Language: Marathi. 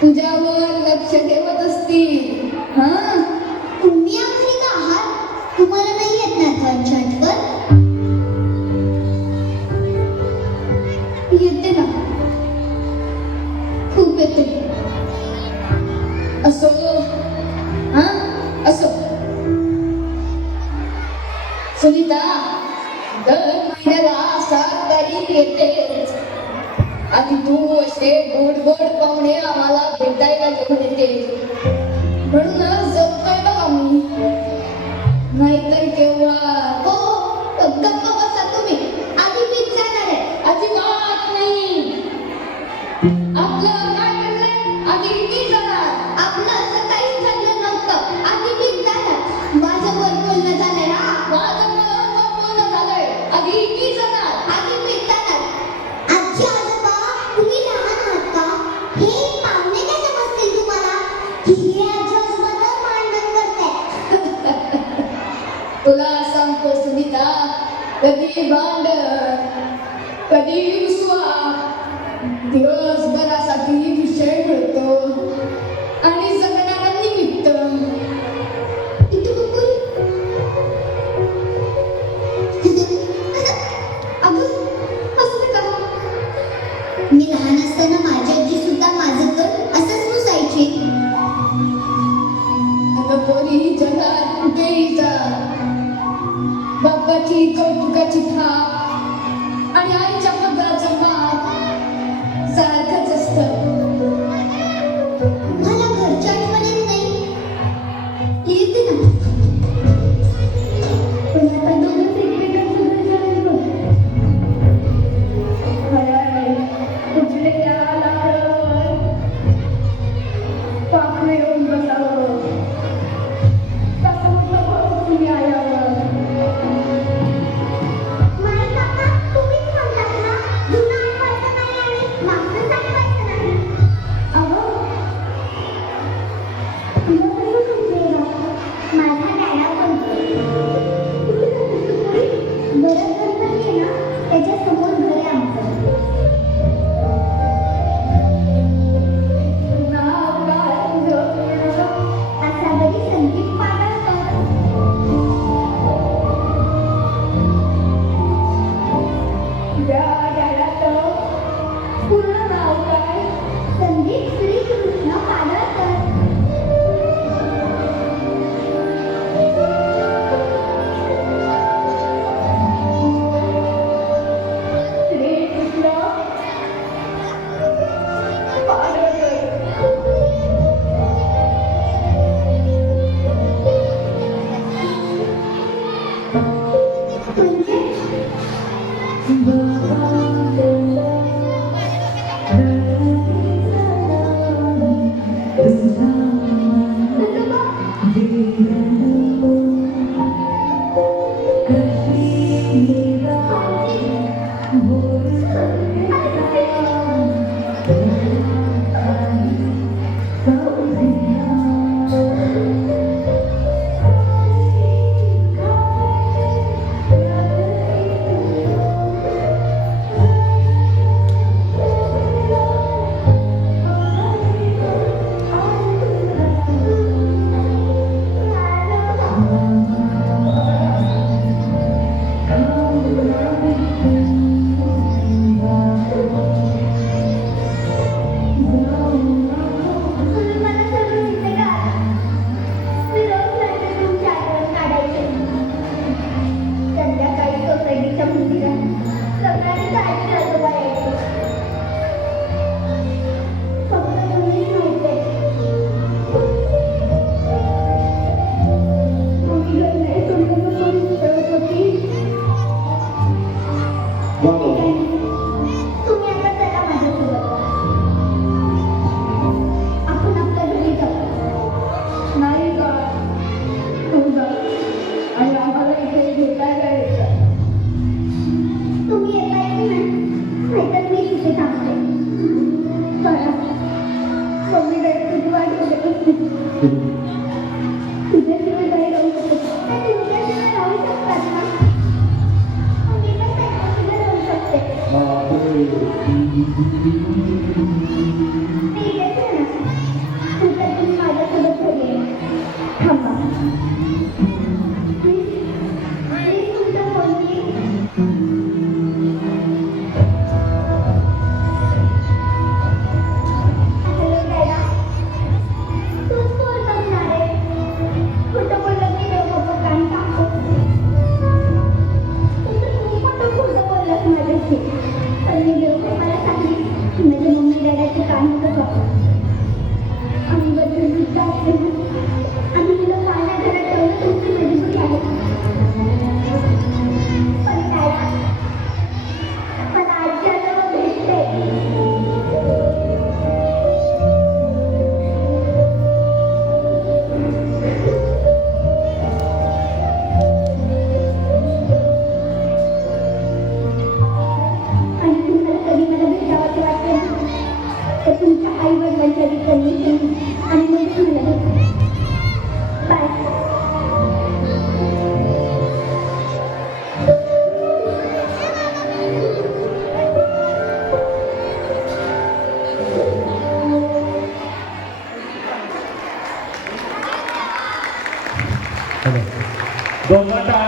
तुझ्यावर लक्ष ठेवत असतील. हा, तुम्ही आखरी का आहात? तुम्हाला नाही येत नातवांची आठवण? येते ना, खूप येते. असो, हा असो. सुनीता, दर महिन्याला 7 तारीख येतेच. आणि तू असे गोड गोड पाहुणे आम्हाला भेटायला घेऊन येते. म्हणूनच जगतोय बघ आम्ही. नाहीतर केव्हा. हो, गप्प बसा तुम्ही. आधी मीच जाणार आहे. अजिबात नाही. आपलं काय ठरलंय? आधी मी जाणार. आपलं असं काहीच ठरलं नव्हतं. आधी मीच जाणार. माझं वर बोलणं झालंय. हा, माझं मनावर बोलणं झालंय. आधी मी जाणार. आधी मीच जाणार. आजी आजोबा, तुम्ही लहान आहात का? हे पाहुणे काय समजतील तुम्हाला? की हे आजी आजोबांना मांडण करताय. तुला सांगतो सुनीता, कधी भांडण, कधी रुसवा, दिवसभरासाठी विषय मिळतो आणि जगणारा निमित्त. इथे बघून. अगं, असं का? मी लहान असताना माझी आजी सुद्धा माझं कर असंच पुसायची. अगं पोरी, जगात कुठेही जा, बापाची कौतुकाची थाप आणि आईच्या पदराचं माप सारखंच असतं. मला घरच्या आठवण येत नाही. येते ना. पण आता दोनच एकमेकांचं घर झालं बघ. कुठल्या लाकडावर पाखरे येऊन बसावं, तुम्ही आल्यावर. नाही काका, तुम्हीच म्हणतात ना, जुनं आठवायचं नाही आणि मागचंच आठवायचं नाही. अहो, तुला कसं समजेल बाबा? माझा डॅडा बोलतो. तुम्ही कसं पुढे? गरज गणपती आहे ना, त्याच्यासमोर घर आहे आमचं. नाव काय तुझं? आसावरी संदीप पाडळकर. त्या डॅडाचं पूर्ण नाव काय? संदीप श्रीकृष्ण पाडळकर. श्रीकृष्ण पाडळकर. तुम्ही मला सोडून इथे का आला? मी रोज रात्री तुमची आठवण काढायचे. संध्याकाळी सोसायटीच्या मंदिरात सगळ्यांनीच आजी आजोबा यायचे. फक्त तुम्हीच नव्हते. मम्मी घर नाही सोडून सोडून करत होती. ठीक आहे. तुम्ही आता चला माझ्यासोबत. आपण आपल्या घरी जाऊ. नाही का? तू जा आणि आम्हाला इथे भेटायला यायचं. तुम्ही येताय की नाही? नाहीतर मी तिथे थांबते. मला मम्मी तुझी वाट बघत असते. तुझ्याशिवाय काही राहू शकत नाही. तर तुमच्याशिवाय राहू शकतात ना? मी पण त्यांच्याशिवाय राहू शकते. ठीक आहे ना? दोघांचा